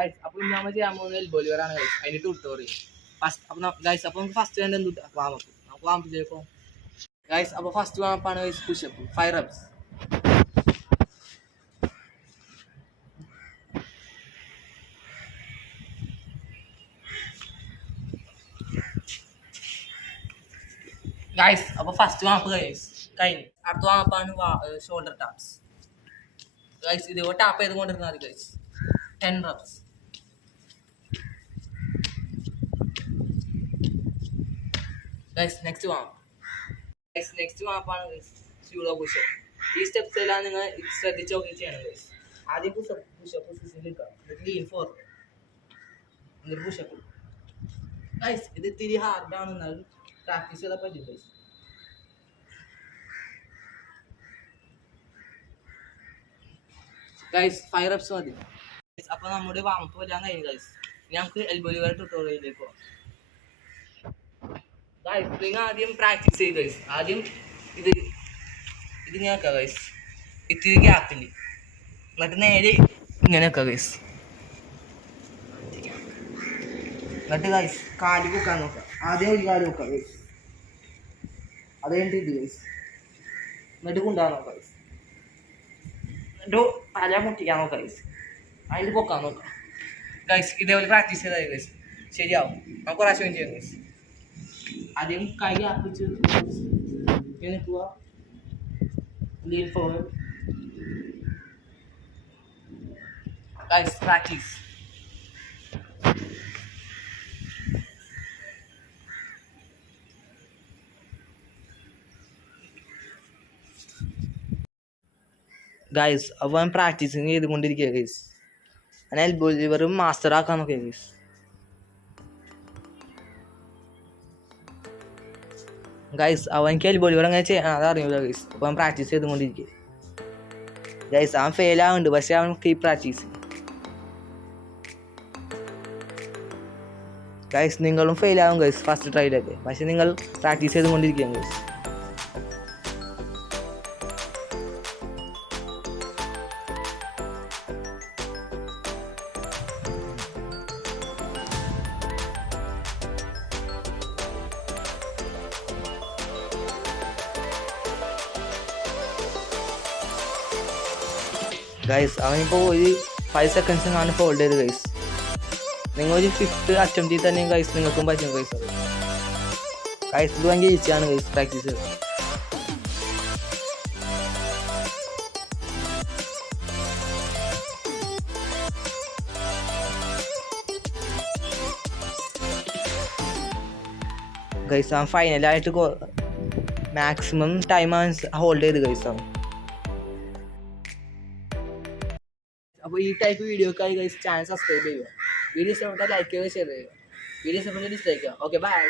Guys അപ്പോൾ നമ്മൾ ചെയ്യാൻ പോകുന്നത് എൽബോ ലിവർ ആണ് ഗൈസ്. അതിന്റെ ട്യൂട്ടോറിയൽ ഫസ്റ്റ്. അപ്പോൾ ഗൈസ് അപ്പോൾ നമുക്ക് ഫസ്റ്റ് വേണ്ട എന്ത് വാമപ്പ്. നമുക്ക് വാമപ്പ് ചെയ്യപ്പോൾ ഗൈസ് അപ്പോൾ ഫസ്റ്റ് വാമപ്പാണ് ഗൈസ് പുഷപ്പ് 5 reps. ഗൈസ് അപ്പോൾ ഫസ്റ്റ് വാമപ്പ് ഗൈസ് കഴിഞ്ഞു. അടുത്ത വാമപ്പാണ് ഷോൾഡർ ടാപ്സ് ഗൈസ്. ഇതേപോലെ ടാപ്പ് ചെയ്തുകൊണ്ടിരുന്നാൽ മതി guys. 10 reps. Guys next warm up guys. Next വാമപ്പാണ് ഗൈസ് സ്യൂഡോ പുഷപ്പ്. ഈ സ്റ്റെപ്സ് എല്ലാം നിങ്ങൾ ശ്രദ്ധിച്ച് നോക്കി ചെയ്യണം ഗൈസ്. ആദ്യം പുഷപ്പ് പൊസിഷനിൽ നിൽക്കുക, എന്നിട്ട് ലീൻ ഫോർവേഡ്, എന്നിട്ട് പുഷപ്പ് ഗൈസ്. ഇത് ഇത്തിരി ഹാർഡാണ്, എന്നാലും പ്രാക്ടീസ് ചെയ്താൽ പറ്റും ഗൈസ്. ഗൈസ് 5 reps മതി. അപ്പോൾ നമ്മുടെ വാമപ്പ് എല്ലാം കഴിഞ്ഞു ഗൈസ്. ഇനി നമുക്ക് എൽബോ ലിവർ ട്യൂട്ടോറിയലിലേക്ക് പോകാം ഗൈസ്. നിങ്ങൾ ആദ്യം പ്രാക്ടീസ് ചെയ്ത് ഗൈസ്. ആദ്യം ഇത് ഇങ്ങനെ വെക്കാം ഗൈസ്, ഇത്തിരി ഗ്യാപ്പിൽ, എന്നിട്ട് നേരെ ഇങ്ങനെ വെക്കാം ഗൈസ്. എന്നിട്ട് ഗൈസ് കാല് പൊക്കാൻ നോക്കാം. ആദ്യം ഒരു കാല് നോക്കാം ഗൈസ്, അത് കഴിഞ്ഞിട്ട് ഇത് ഗൈസ്, എന്നിട്ട് കൊണ്ടുപോകാൻ നോക്കാം ഗൈസ്. എന്നിട്ട് തല മുട്ടിക്കാൻ നോക്കാം ഗൈസ്, അതിൽ പൊക്കാൻ നോക്കാം ഗൈസ്. ഇതേപോലെ പ്രാക്ടീസ് ചെയ്താൽ ഗൈസ് ശരിയാവും. നമുക്ക് പ്രാവശ്യം ചെയ്യാം ഗൈസ്. ആദ്യം കൈ ആപ്പിച്ച് നിൽക്കുക, lean forward guys. Practice guys. അപ്പോൾ ഞാൻ പ്രാക്ടീസിങ് ചെയ്തുകൊണ്ടിരിക്കുക ഗൈസ്. ഞാൻ എൽബോ ലിവർ മാസ്റ്റർ ആക്കാൻ നോക്കിയ ഗൈസ്. ഗൈസ് അവൻ എനിക്ക് എൽബോ ലിവർ അങ്ങനെ ചെയ്യാൻ അതറിയില്ല ഗൈസ്. അപ്പോൾ അവൻ പ്രാക്ടീസ് ചെയ്തുകൊണ്ടിരിക്കുക ഗൈസ്. അവൻ ഫെയിൽ ആവുന്നുണ്ട്, പക്ഷേ അവൻ കീപ് പ്രാക്ടീസ് ഗൈസ്. നിങ്ങളും ഫെയിൽ ആവും ഗൈസ് ഫസ്റ്റ് ട്രൈയിലൊക്കെ, പക്ഷേ നിങ്ങൾ പ്രാക്ടീസ് ചെയ്തുകൊണ്ടിരിക്കുക ഗൈസ്. ഗൈസ് അവനിപ്പോൾ ഒരു 5 seconds ആണ് ഹോൾഡ് ചെയ്ത് ഗൈസ്. നിങ്ങൾ ഒരു 5th അറ്റംപ്റ്റിൽ തന്നെ ഗൈസ് നിങ്ങൾക്കും പറ്റും ഗൈസ്. ഗൈസ് ഇത് ഭയങ്കര ഈസിയാണ് ഗൈസ് പ്രാക്ടീസ് ചെയ്ത്. ഗൈസ് അവൻ ഫൈനലായിട്ട് മാക്സിമം ടൈം അവൻ ഹോൾഡ് ചെയ്ത് ഗൈസ് അവൻ. അപ്പോൾ ഈ ടൈപ്പ് വീഡിയോക്കായി ഗൈസ് ചാനൽ സബ്സ്ക്രൈബ് ചെയ്യുക. വീഡിയോ ഇഷ്ടപ്പെട്ടാൽ ലൈക്ക് ചെയ്യുക, ഷെയർ ചെയ്യുക. വീഡിയോ ഇഷ്ടപ്പെട്ടാൽ ഡിസ്ലൈക്ക് ചെയ്യുക. Okay bye.